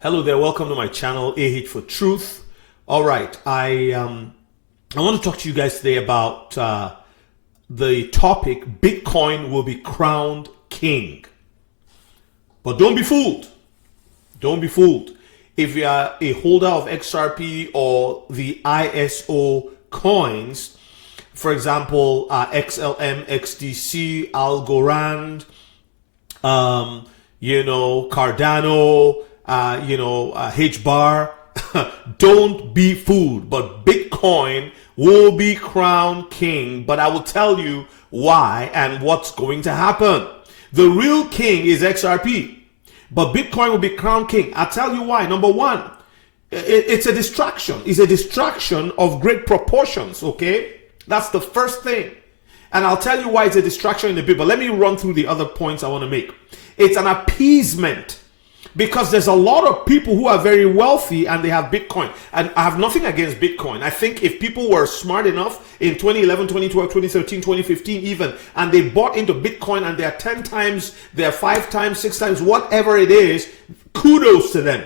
Hello there, welcome to my channel, AH for Truth. All right, I want to talk to you guys today about the topic, Bitcoin will be crowned king. But don't be fooled. Don't be fooled. If you are a holder of XRP or the ISO coins, for example, XLM, XDC, Algorand, Cardano, H-bar, don't be fooled. But Bitcoin will be crowned king. But I will tell you why and what's going to happen. The real king is XRP, but Bitcoin will be crowned king. I'll tell you why. Number one, it's a distraction. It's a distraction of great proportions, okay? That's the first thing. And I'll tell you why it's a distraction in a bit, but let me run through the other points I want to make. It's an appeasement. Because there's a lot of people who are very wealthy and they have Bitcoin. And I have nothing against Bitcoin. I think if people were smart enough in 2011, 2012, 2013, 2015 even, and they bought into Bitcoin and they're 10 times, they're 5 times, 6 times, whatever it is, kudos to them.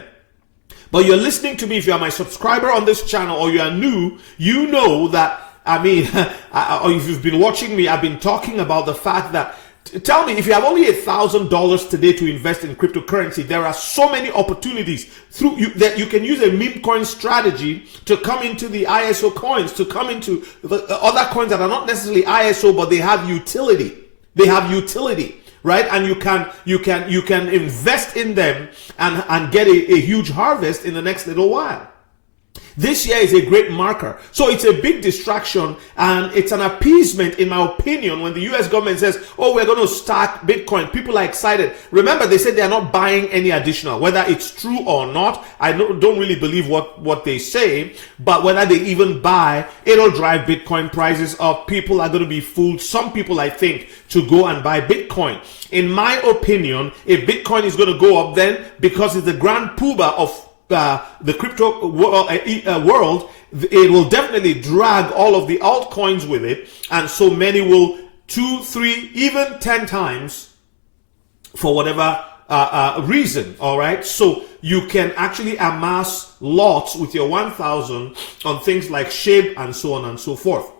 But you're listening to me, if you're my subscriber on this channel or you're new, you know that, or if you've been watching me, I've been talking about the fact that tell me, if you have only $1,000 today to invest in cryptocurrency, there are so many opportunities through you that you can use a meme coin strategy to come into the ISO coins, to come into the other coins that are not necessarily ISO, but they have utility. They have utility, right? And you can invest in them and get a huge harvest in the next little while. This year is a great marker. So it's a big distraction and it's an appeasement, in my opinion, when the US government says, oh, we're going to start Bitcoin. People are excited. Remember, they said they are not buying any additional. Whether it's true or not, I don't really believe what they say, but whether they even buy, it'll drive Bitcoin prices up. People are going to be fooled. Some people, I think, to go and buy Bitcoin. In my opinion, if Bitcoin is going to go up then, because it's the grand poobah of the crypto world, it will definitely drag all of the altcoins with it, and so many will 2, 3, even 10 times for whatever reason. All right, so you can actually amass lots with your 1,000 on things like SHIB and so on and so forth.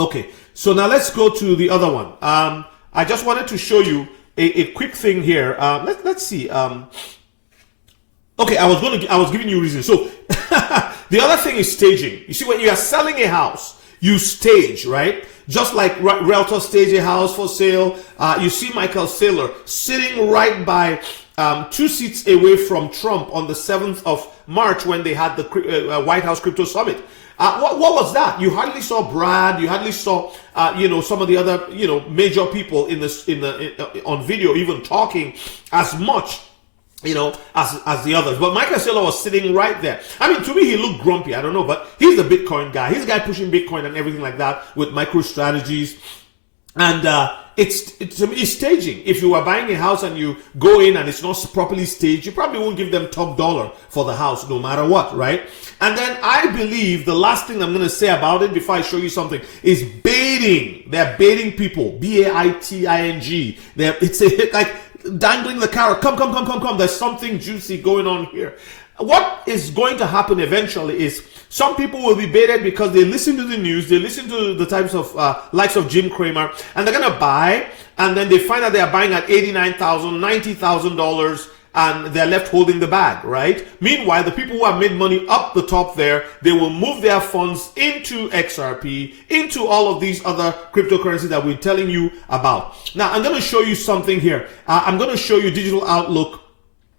Okay, so now let's go to the other one. I just wanted to show you a quick thing here. Let's see. Okay, I was giving you reasons. So the other thing is staging. You see, when you are selling a house, you stage, right? Just like realtors stage a house for sale. You see Michael Saylor sitting right by 2 seats away from Trump on the 7th of March when they had the White House Crypto Summit. What was that? You hardly saw Brad. You hardly saw, some of the other, major people on video even talking as much, as the others. But Michael Saylor was sitting right there. I mean, to me, he looked grumpy. I don't know, but he's the Bitcoin guy. He's the guy pushing Bitcoin and everything like that with micro strategies. And it's staging. If you are buying a house and you go in and it's not properly staged, you probably won't give them top dollar for the house no matter what, right? And then I believe the last thing I'm going to say about it before I show you something is baiting. They're baiting people. B-A-I-T-I-N-G. It's like dangling the carrot. Come. There's something juicy going on here. What is going to happen eventually is some people will be baited because they listen to the news, they listen to the types of likes of Jim Cramer, and they're going to buy, and then they find out they are buying at $89,000, $90,000, and they're left holding the bag, right? Meanwhile, the people who have made money up the top there, they will move their funds into XRP, into all of these other cryptocurrencies that we're telling you about. Now, I'm going to show you something here. I'm going to show you Digital Outlook.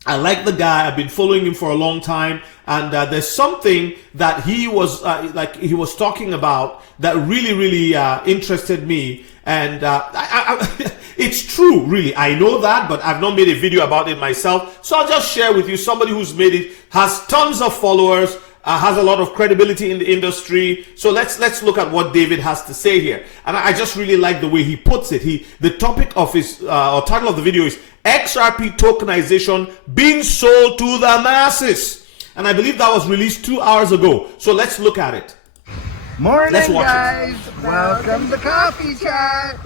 I like the guy. I've been following him for a long time, and there's something that he was talking about that really interested me. And it's true, really. I know that, but I've not made a video about it myself. So I'll just share with you somebody who's made it, has tons of followers, has a lot of credibility in the industry. So let's look at what David has to say here. And I just really like the way he puts it. The topic of his or title of the video is XRP Tokenization being sold to the masses. And I believe that was released 2 hours ago. So let's look at it. Morning, guys. Welcome to Coffee Chat.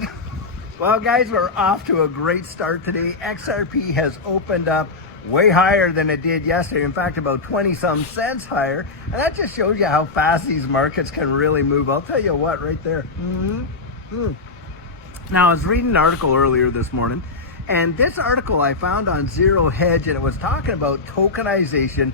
Well, guys, we're off to a great start today. XRP has opened up way higher than it did yesterday. In fact, about 20 some cents higher. And that just shows you how fast these markets can really move. I'll tell you what, right there. Now, I was reading an article earlier this morning, and this article I found on Zero Hedge, and it was talking about tokenization,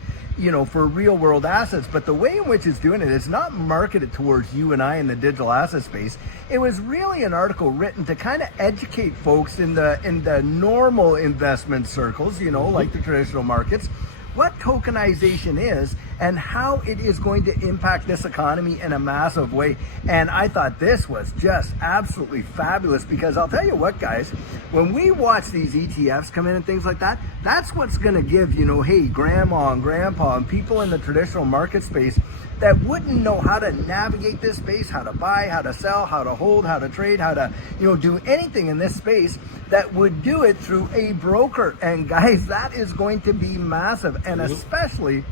for real world assets. But the way in which it's doing it is not marketed towards you and I in the digital asset space. It was really an article written to kind of educate folks in the normal investment circles, like the traditional markets, what tokenization is and how it is going to impact this economy in a massive way. And I thought this was just absolutely fabulous, because I'll tell you what, guys, when we watch these ETFs come in and things like that, that's what's going to give, hey, grandma and grandpa and people in the traditional market space that wouldn't know how to navigate this space, how to buy, how to sell, how to hold, how to trade, how to, do anything in this space, that would do it through a broker. And guys, that is going to be massive. And especially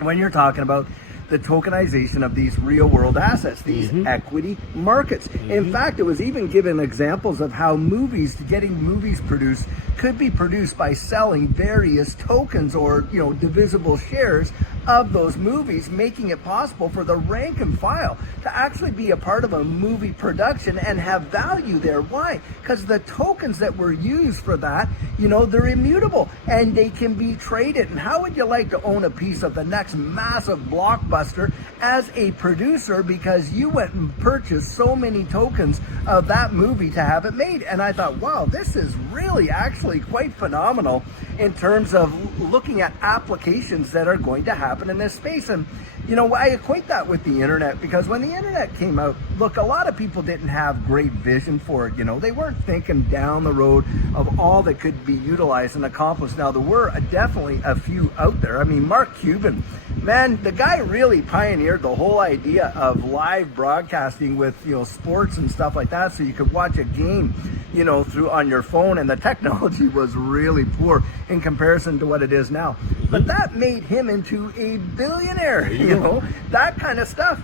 when you're talking about the tokenization of these real world assets, these equity markets. In fact, it was even given examples of how getting movies produced could be produced by selling various tokens or, divisible shares of those movies, making it possible for the rank and file to actually be a part of a movie production and have value there. Why? Because the tokens that were used for that, they're immutable and they can be traded. And how would you like to own a piece of the next massive blockbuster as a producer, because you went and purchased so many tokens of that movie to have it made? And I thought, wow, this is really actually quite phenomenal in terms of looking at applications that are going to happen in this space. And I equate that with the internet, because when the internet came out, look, a lot of people didn't have great vision for it. They weren't thinking down the road of all that could be utilized and accomplished. Now, there were definitely a few out there. I mean, Mark Cuban, man, the guy really pioneered the whole idea of live broadcasting with, sports and stuff like that, so you could watch a game, through on your phone, and the technology was really poor in comparison to what it is now. But that made him into a billionaire, that kind of stuff.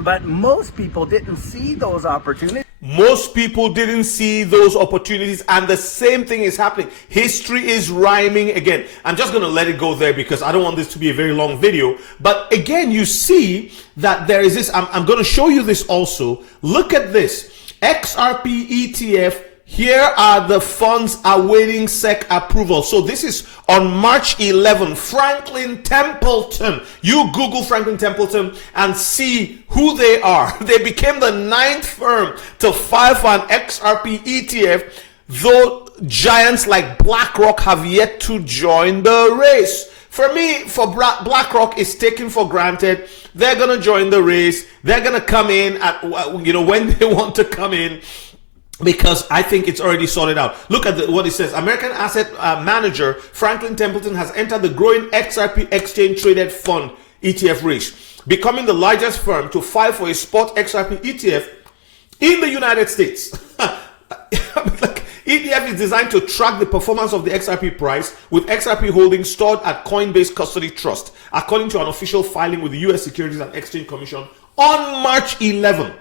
But most people didn't see those opportunities. Most people didn't see those opportunities, and the same thing is happening. History is rhyming again. I'm just going to let it go there because I don't want this to be a very long video. But again, you see that there is this. I'm going to show you this also. Look at this. XRP ETF. Here are the funds awaiting SEC approval. So this is on March 11, Franklin Templeton. You Google Franklin Templeton and see who they are. They became the 9th firm to file for an XRP ETF, though giants like BlackRock have yet to join the race. For me, for BlackRock is taken for granted. They're going to join the race. They're going to come in at, when they want to come in, because I think it's already sorted out. Look at what it says. American asset manager Franklin Templeton has entered the growing XRP exchange traded fund ETF race, becoming the largest firm to file for a spot XRP ETF in the United States. ETF is designed to track the performance of the XRP price, with XRP holdings stored at Coinbase Custody Trust, according to an official filing with the U.S. Securities and Exchange Commission on March 11.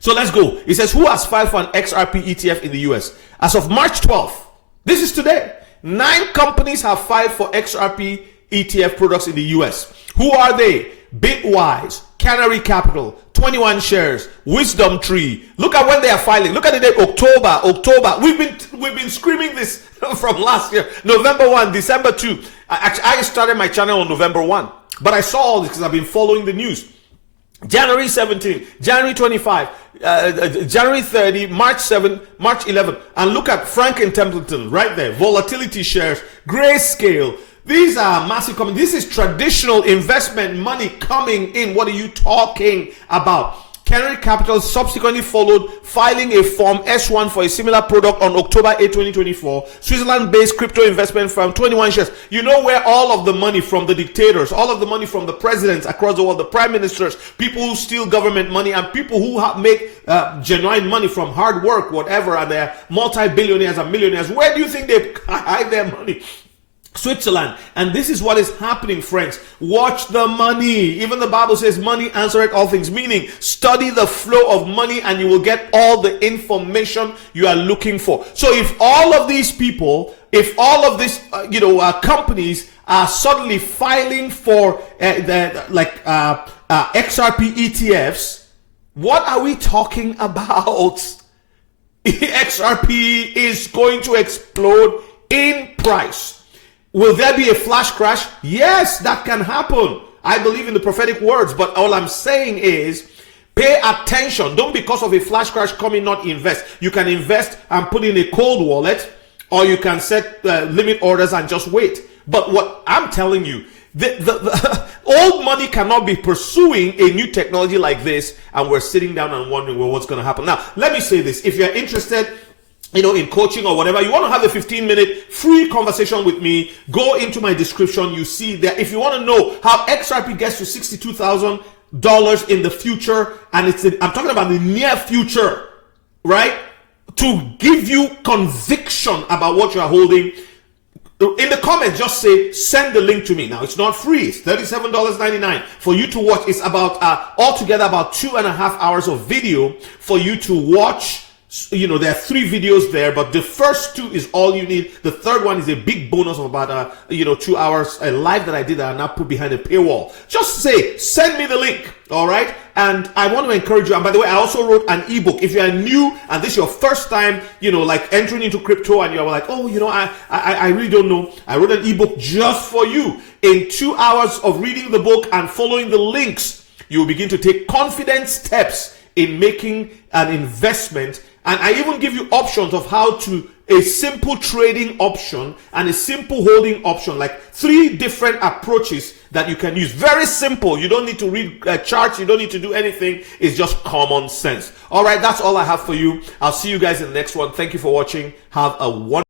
So let's go. It says, who has filed for an XRP ETF in the US? As of March 12th, this is today, 9 companies have filed for XRP ETF products in the US. Who are they? Bitwise, Canary Capital, 21 Shares, Wisdom Tree. Look at when they are filing. Look at the date, October. We've been screaming this from last year. November 1, December 2. I started my channel on November 1, but I saw all this because I've been following the news. January 17, January 25, January 30, March 7, March 11. And look at Franklin Templeton right there. Volatility Shares, Grayscale. These are massive companies. This is traditional investment money coming in. What are you talking about? Canary Capital subsequently followed, filing a Form S1 for a similar product on October 8, 2024. Switzerland-based crypto investment firm, 21 Shares. You know where all of the money from the dictators, all of the money from the presidents across the world, the prime ministers, people who steal government money, and people who make genuine money from hard work, whatever, and they're multi-billionaires and millionaires. Where do you think they hide their money? Switzerland. And this is what is happening, friends. Watch the money. Even the Bible says money answereth all things, meaning study the flow of money and you will get all the information you are looking for. So if all of these people if all of these companies are suddenly filing for XRP ETFs, what are we talking about? XRP is going to explode in price. Will there be a flash crash? Yes, that can happen. I believe in the prophetic words, but all I'm saying is pay attention. Don't, because of a flash crash, come in, not invest. You can invest and put in a cold wallet, or you can set limit orders and just wait. But what I'm telling you, the old money cannot be pursuing a new technology like this, and we're sitting down and wondering, well, what's going to happen. Now, let me say this. If you're interested in coaching or whatever, you want to have a 15-minute free conversation with me, go into my description. You see that. If you want to know how XRP gets to $62,000 in the future, and I'm talking about the near future, right? To give you conviction about what you are holding, in the comments, just say, send the link to me. Now, it's not free. It's $37.99 for you to watch. It's about, altogether about 2.5 hours of video for you to watch. There are 3 videos there, but the first 2 is all you need. The third one is a big bonus of about 2 hours, a live that I did that I now put behind a paywall. Just say, send me the link, all right? And I want to encourage you. And by the way, I also wrote an ebook. If you are new and this is your first time, entering into crypto, and you're like, oh, I really don't know. I wrote an ebook just for you. In 2 hours of reading the book and following the links, you will begin to take confident steps in making an investment. And I even give you options of how to, a simple trading option and a simple holding option, like 3 different approaches that you can use. Very simple. You don't need to read charts. You don't need to do anything. It's just common sense. All right, that's all I have for you. I'll see you guys in the next one. Thank you for watching. Have a wonderful